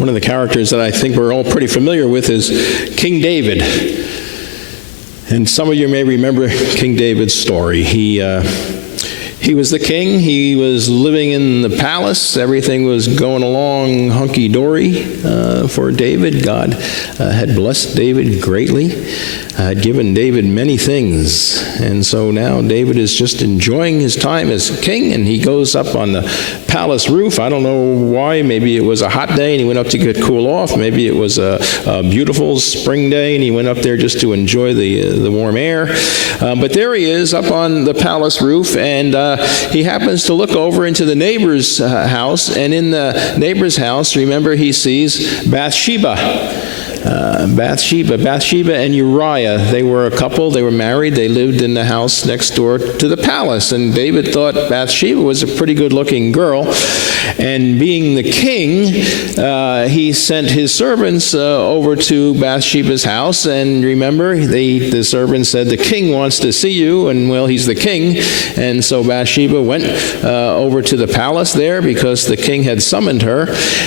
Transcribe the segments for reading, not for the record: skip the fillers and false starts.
One of the characters that I think we're all pretty familiar with is King David. And some of you may remember King David's story. He was the king. He was living in the palace. Everything was going along hunky-dory for David. God had blessed David greatly, had given David many things. And so now David is just enjoying his time as king, and he goes up on the palace roof. I don't know why. Maybe it was a hot day, and he went up to get cool off. Maybe it was a beautiful spring day, and he went up there just to enjoy the warm air. But there he is up on the palace roof, and he happens to look over into the neighbor's house, and in the neighbor's house, remember, he sees Bathsheba. Bathsheba and Uriah, they were a couple, they were married, they lived in the house next door to the palace, and David thought Bathsheba was a pretty good-looking girl, and being the king, he sent his servants over to Bathsheba's house, and remember, the servants said, the king wants to see you, and well, he's the king, and so Bathsheba went over to the palace there because the king had summoned her,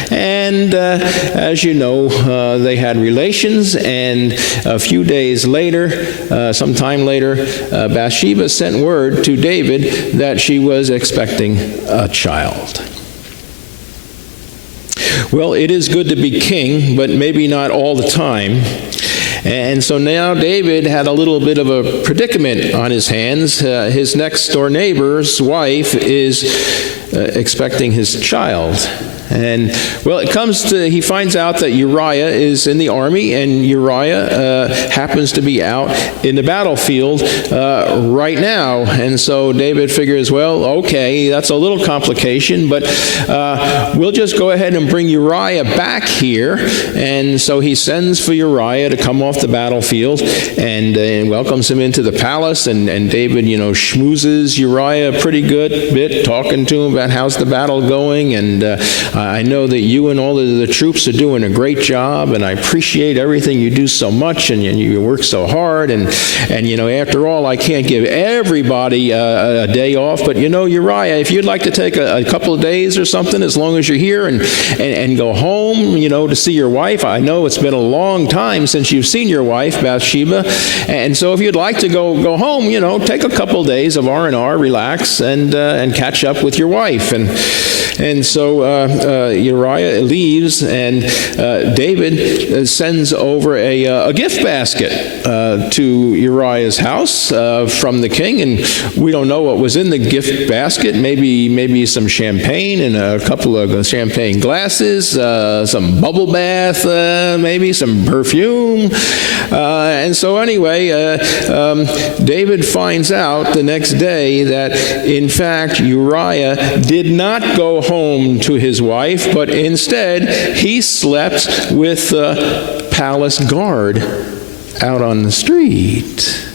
and as you know, they had relations, and a few days later, sometime later, Bathsheba sent word to David that she was expecting a child. Well, it is good to be king, but maybe not all the time. And so now David had a little bit of a predicament on his hands. His next-door neighbor's wife is expecting his child. And, well, he finds out that Uriah is in the army, and Uriah happens to be out in the battlefield right now. And so David figures, well, okay, that's a little complication, but we'll just go ahead and bring Uriah back here. And so he sends for Uriah to come off the battlefield and welcomes him into the palace. And David, schmoozes Uriah a pretty good bit, talking to him about how's the battle going, and I know that you and all of the troops are doing a great job, and I appreciate everything you do so much, and you work so hard, and after all, I can't give everybody a day off, but Uriah, if you'd like to take a couple of days or something, as long as you're here, and go home, to see your wife. I know it's been a long time since you've seen your wife, Bathsheba, and so if you'd like to go home, take a couple of days of R&R, relax, and catch up with your wife, and so Uriah leaves, and David sends over a gift basket to Uriah's house from the king, and we don't know what was in the gift basket. Maybe some champagne and a couple of champagne glasses, some bubble bath, maybe some perfume. And so anyway, David finds out the next day that, in fact, Uriah did not go home to his wife, but instead he slept with the palace guard out on the street.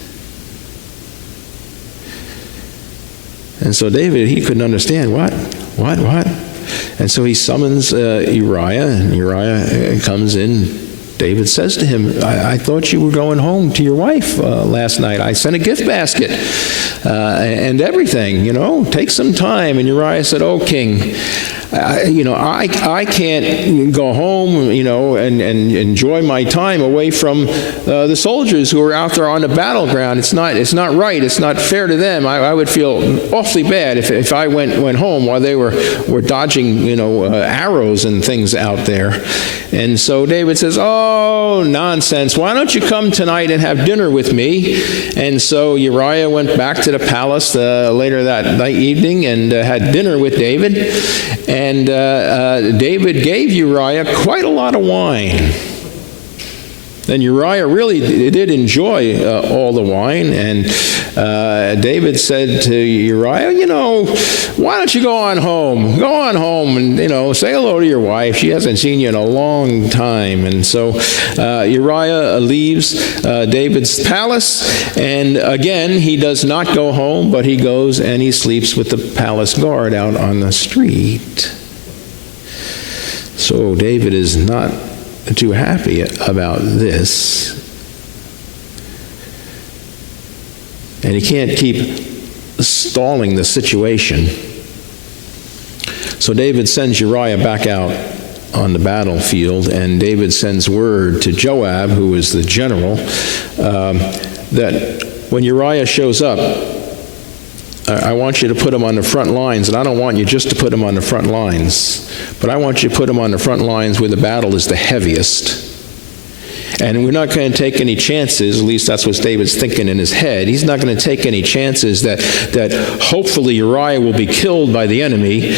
And so David, he couldn't understand, what? And so he summons Uriah, and Uriah comes in. David says to him, I thought you were going home to your wife last night. I sent a gift basket and everything, take some time. And Uriah said, oh, king, I can't go home, and enjoy my time away from the soldiers who are out there on the battleground. It's not right. It's not fair to them. I would feel awfully bad if I went home while they were dodging, arrows and things out there. And so David says, oh, nonsense. Why don't you come tonight and have dinner with me? And so Uriah went back to the palace later that evening and had dinner with David. And David gave Uriah quite a lot of wine. And Uriah really did enjoy all the wine. And David said to Uriah, why don't you go on home? Go on home and, say hello to your wife. She hasn't seen you in a long time. And so Uriah leaves David's palace. And again, he does not go home, but he goes and he sleeps with the palace guard out on the street. So David is not too happy about this. And he can't keep stalling the situation. So David sends Uriah back out on the battlefield, and David sends word to Joab, who is the general, that when Uriah shows up, I want you to put him on the front lines, and I don't want you just to put him on the front lines, but I want you to put him on the front lines where the battle is the heaviest. And we're not going to take any chances, at least that's what David's thinking in his head. He's not going to take any chances that hopefully Uriah will be killed by the enemy.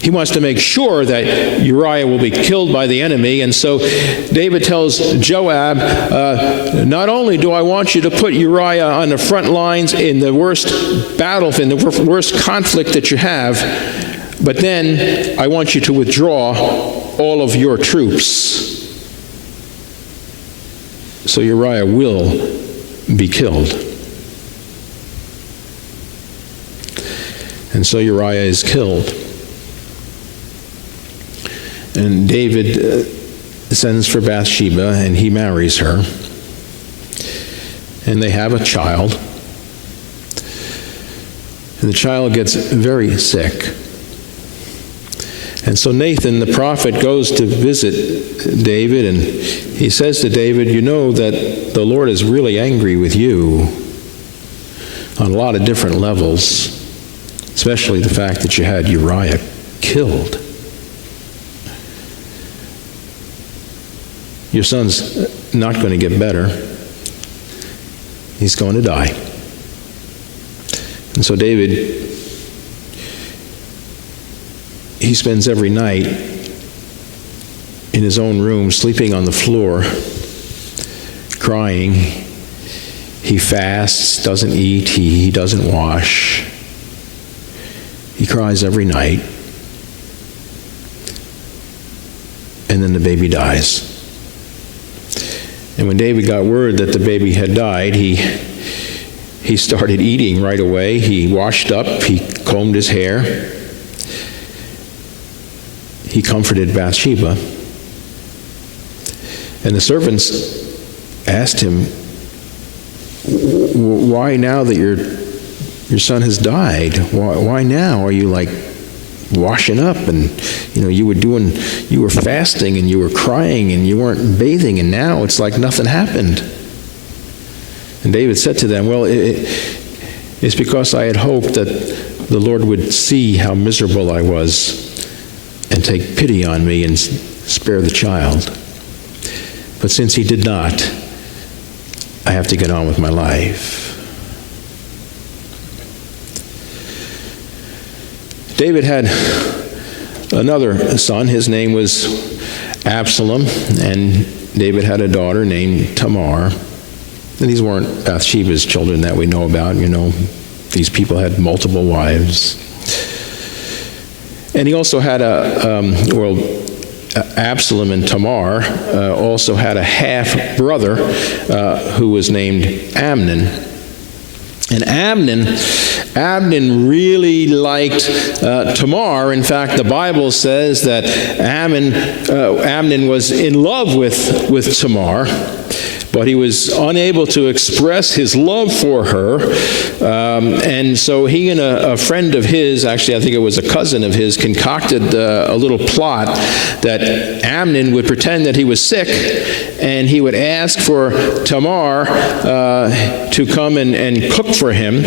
He wants to make sure that Uriah will be killed by the enemy. And so David tells Joab, not only do I want you to put Uriah on the front lines in the worst battle, in the worst conflict that you have, but then I want you to withdraw all of your troops. So Uriah will be killed. And so Uriah is killed. And David sends for Bathsheba, and he marries her. And they have a child. And the child gets very sick. And so Nathan, the prophet, goes to visit David, and he says to David, you know that the Lord is really angry with you on a lot of different levels, especially the fact that you had Uriah killed. Your son's not going to get better. He's going to die. And so David, he spends every night in his own room, sleeping on the floor, crying. He fasts, doesn't eat, he doesn't wash. He cries every night. And then the baby dies. And when David got word that the baby had died, he started eating right away. He washed up, he combed his hair. He comforted Bathsheba. And the servants asked him, why now that your son has died? Why now are you like washing up? And you were fasting and you were crying and you weren't bathing, and now it's like nothing happened. And David said to them, well, it's because I had hoped that the Lord would see how miserable I was and take pity on me and spare the child. But since he did not, I have to get on with my life. David had another son. His name was Absalom, and David had a daughter named Tamar. And these weren't Bathsheba's children that we know about. These people had multiple wives. And he also had Absalom and Tamar also had a half-brother who was named Amnon. And Amnon really liked Tamar. In fact, the Bible says that Amnon was in love with Tamar, but he was unable to express his love for her. And so he and a friend of his, actually I think it was a cousin of his, concocted a little plot that Amnon would pretend that he was sick, and he would ask for Tamar to come and cook for him.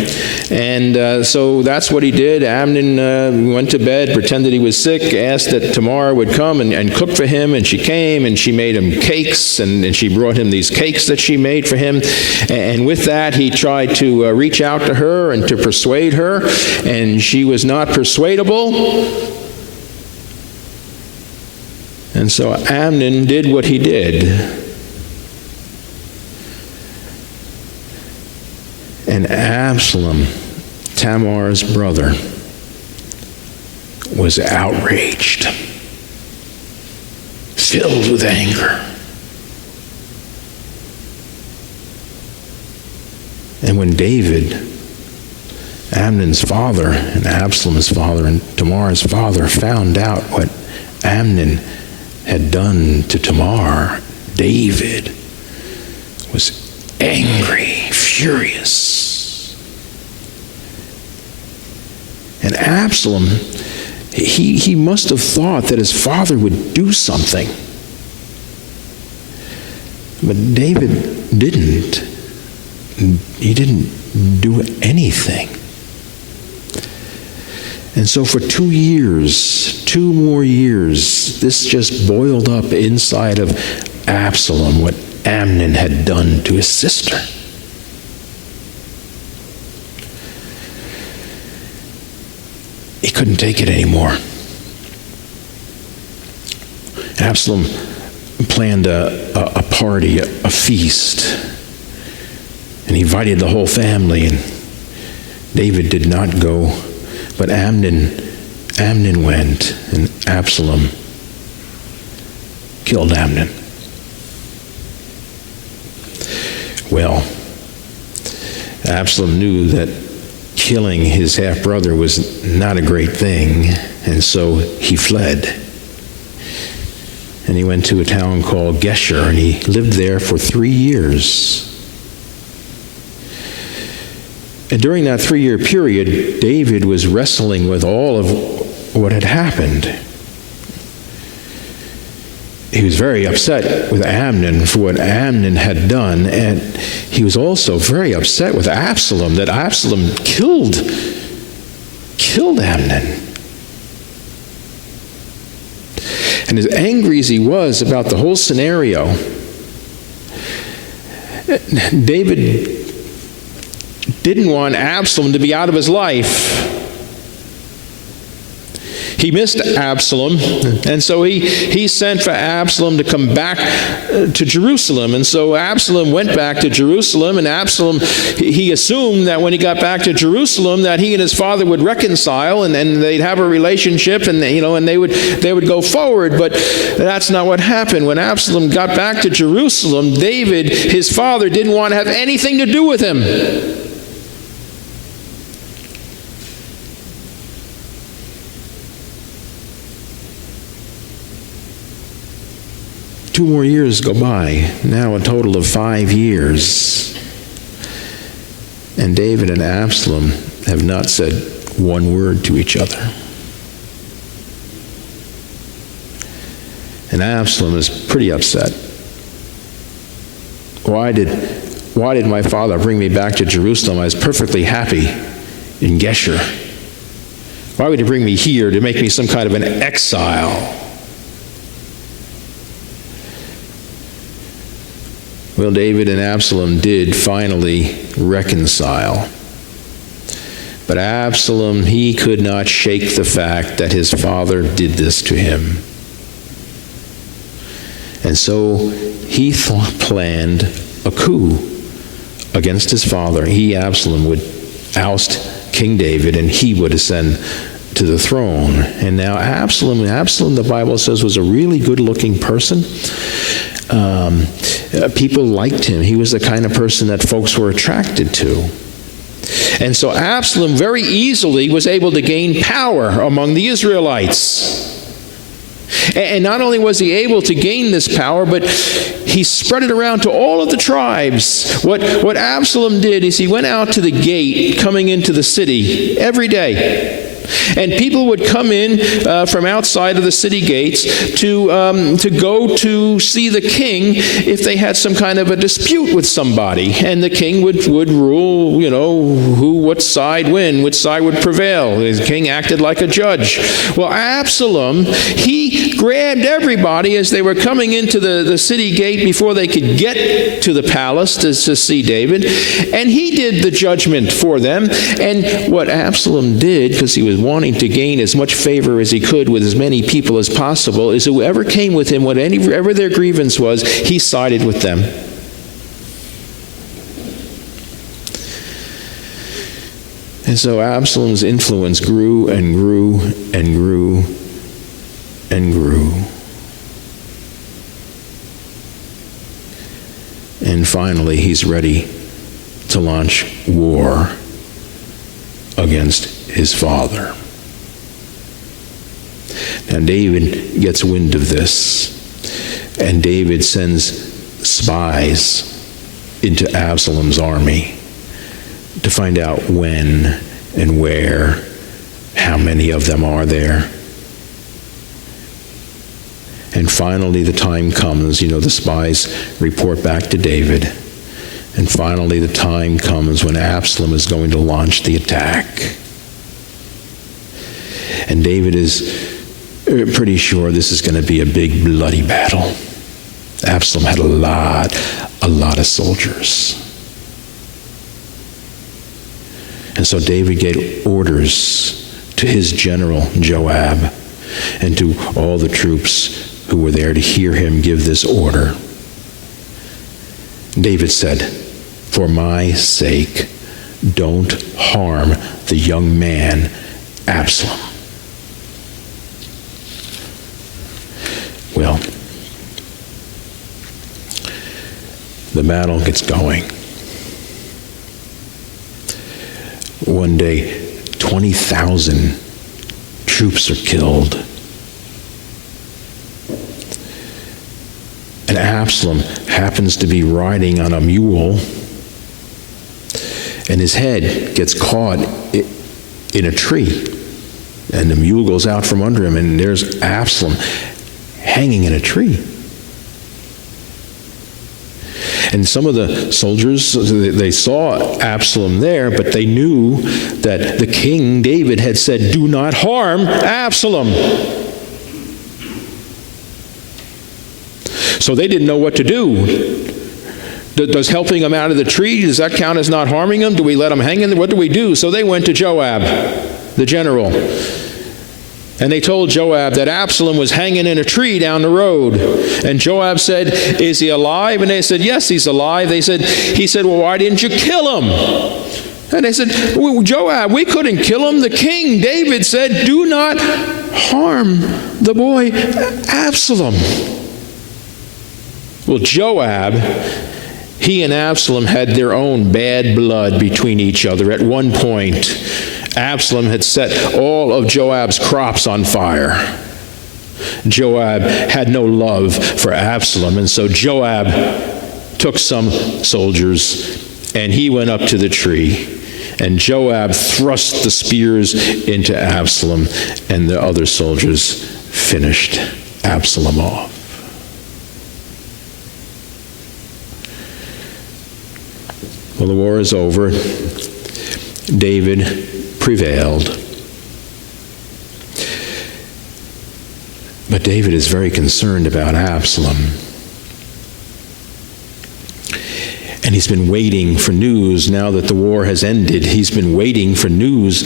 And so that's what he did. Amnon went to bed, pretended he was sick, asked that Tamar would come and cook for him, and she came and she made him cakes, and she brought him these cakes that she made for him. And with that, he tried to reach out to her and to persuade her, and she was not persuadable. And so Amnon did what he did. And Absalom, Tamar's brother, was outraged, filled with anger. And when David, Amnon's father, and Absalom's father, and Tamar's father found out what Amnon had done to Tamar, David was angry, furious. And Absalom, He must have thought that his father would do something. But David didn't. He didn't do anything. And so for 2 years, 2 more years, this just boiled up inside of Absalom, what Amnon had done to his sister. He couldn't take it anymore. Absalom planned a party, a feast, and he invited the whole family, and David did not go, but Amnon went, and Absalom killed Amnon. Well, Absalom knew that killing his half-brother was not a great thing, and so he fled. And he went to a town called Geshur, and he lived there for 3 years. And during that 3-year period, David was wrestling with all of what had happened. He was very upset with Amnon for what Amnon had done, and he was also very upset with Absalom, that Absalom killed Amnon. And as angry as he was about the whole scenario, David didn't want Absalom to be out of his life. He missed Absalom, and so he sent for Absalom to come back to Jerusalem. And so Absalom went back to Jerusalem, and Absalom, he assumed that when he got back to Jerusalem that he and his father would reconcile, and they'd have a relationship, and they would go forward. But that's not what happened. When Absalom got back to Jerusalem, David, his father, didn't want to have anything to do with him. 2 more years go by, now a total of 5 years. And David and Absalom have not said one word to each other. And Absalom is pretty upset. Why did my father bring me back to Jerusalem? I was perfectly happy in Geshur. Why would he bring me here to make me some kind of an exile? Well, David and Absalom did finally reconcile. But Absalom, he could not shake the fact that his father did this to him. And so he planned a coup against his father. He, Absalom, would oust King David, and he would ascend to the throne. And now Absalom, the Bible says, was a really good-looking person. People liked him. He was the kind of person that folks were attracted to. And so Absalom very easily was able to gain power among the Israelites. And not only was he able to gain this power, but he spread it around to all of the tribes. What Absalom did is he went out to the gate coming into the city every day. And people would come in from outside of the city gates to go to see the king if they had some kind of a dispute with somebody. And the king would rule, which side win, which side would prevail. The king acted like a judge. Well, Absalom, he grabbed everybody as they were coming into the city gate before they could get to the palace to see David. And he did the judgment for them. And what Absalom did, because he was wanting to gain as much favor as he could with as many people as possible, is whoever came with him, whatever their grievance was, he sided with them. And so Absalom's influence grew and grew and grew and grew. And finally, he's ready to launch war against his father. Now David gets wind of this, and David sends spies into Absalom's army to find out when and where, how many of them are there, And finally, the time comes. The spies report back to David. And finally, the time comes when Absalom is going to launch the attack. And David is pretty sure this is going to be a big, bloody battle. Absalom had a lot of soldiers. And so David gave orders to his general Joab and to all the troops who were there to hear him give this order. David said, "For my sake, don't harm the young man Absalom." Well, the battle gets going. One day, 20,000 troops are killed. And Absalom happens to be riding on a mule, and his head gets caught in a tree. And the mule goes out from under him, and there's Absalom hanging in a tree. And some of the soldiers, they saw Absalom there, but they knew that the king, David, had said, "Do not harm Absalom." So they didn't know what to do. Does helping him out of the tree, does that count as not harming him? Do we let him hang in there? What do we do? So they went to Joab, the general. And they told Joab that Absalom was hanging in a tree down the road. And Joab said, "Is he alive?" And they said, "Yes, he's alive." He said, "Well, why didn't you kill him?" And they said, "Well, Joab, we couldn't kill him. The king, David, said, 'Do not harm the boy Absalom.'" Well, Joab, he and Absalom had their own bad blood between each other. At one point, Absalom had set all of Joab's crops on fire. Joab had no love for Absalom, and so Joab took some soldiers and he went up to the tree, and Joab thrust the spears into Absalom, and the other soldiers finished Absalom off. Well, the war is over. David prevailed. But David is very concerned about Absalom. And he's been waiting for news now that the war has ended. He's been waiting for news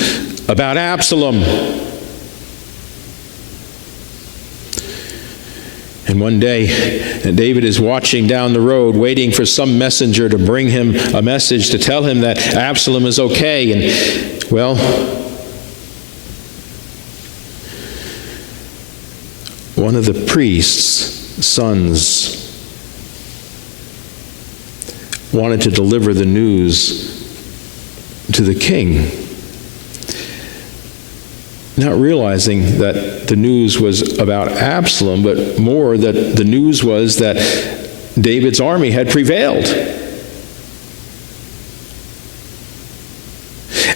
about Absalom. And one day, David is watching down the road, waiting for some messenger to bring him a message to tell him that Absalom is okay. And, well, one of the priest's sons wanted to deliver the news to the king, not realizing that the news was about Absalom, but more that the news was that David's army had prevailed.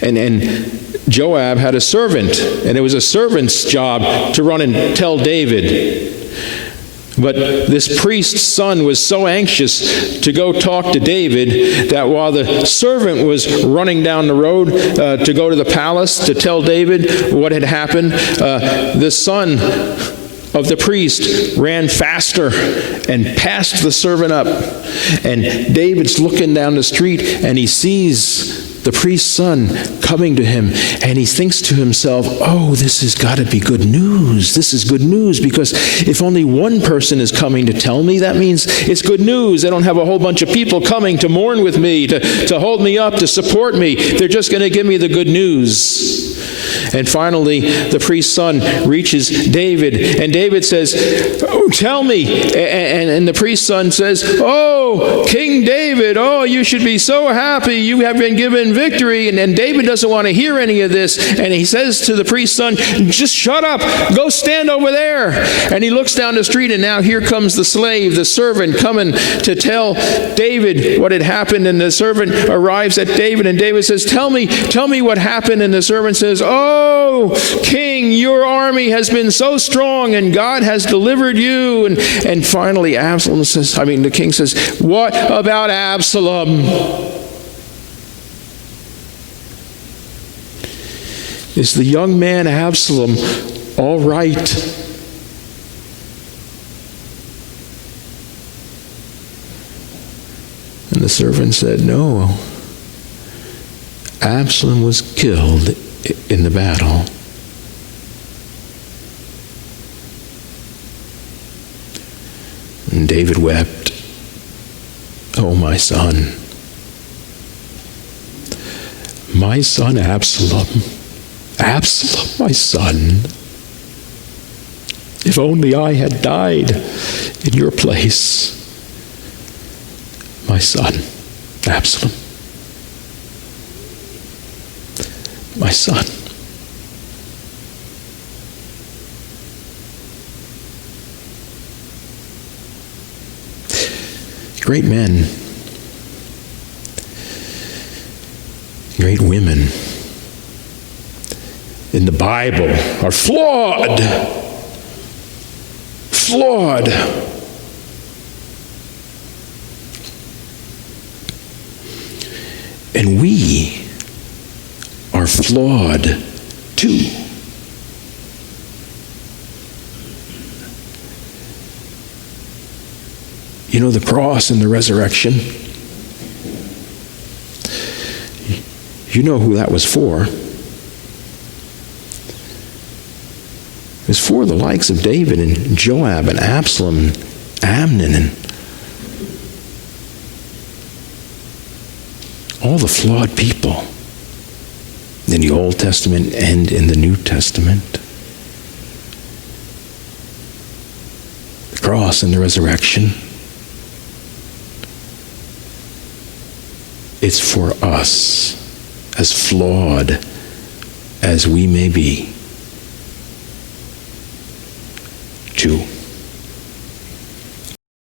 And Joab had a servant, and it was a servant's job to run and tell David. But this priest's son was so anxious to go talk to David that while the servant was running down the road to go to the palace to tell David what had happened, the son of the priest ran faster and passed the servant up. And David's looking down the street, and he sees the priest's son coming to him, and he thinks to himself, "Oh, this has got to be good news. This is good news, because if only one person is coming to tell me, that means it's good news. I don't have a whole bunch of people coming to mourn with me, to hold me up, to support me. They're just going to give me the good news." And finally, the priest's son reaches David, and David says, "Oh, tell me." And the priest's son says, "Oh, King David, oh, you should be so happy. You have been given victory." And David doesn't want to hear any of this. And he says to the priest's son, "Just shut up. Go stand over there." And he looks down the street, and now here comes the slave, the servant, coming to tell David what had happened. And the servant arrives at David, and David says, tell me what happened." And the servant says, "Oh, "Oh, king, your army has been so strong and God has delivered you." And finally the king says, "What about Absalom? Is the young man Absalom all right?" And the servant said, "No, Absalom was killed in the battle." And David wept, "Oh, my son Absalom, Absalom, my son. If only I had died in your place. My son, Absalom, my son." Great men, great women in the Bible are flawed. And we are flawed too. You know, the cross and the resurrection, you know who that was for. It was for the likes of David and Joab and Absalom and Amnon and all the flawed people in the Old Testament and in the New Testament. The cross and the resurrection, it's for us, as flawed as we may be, too.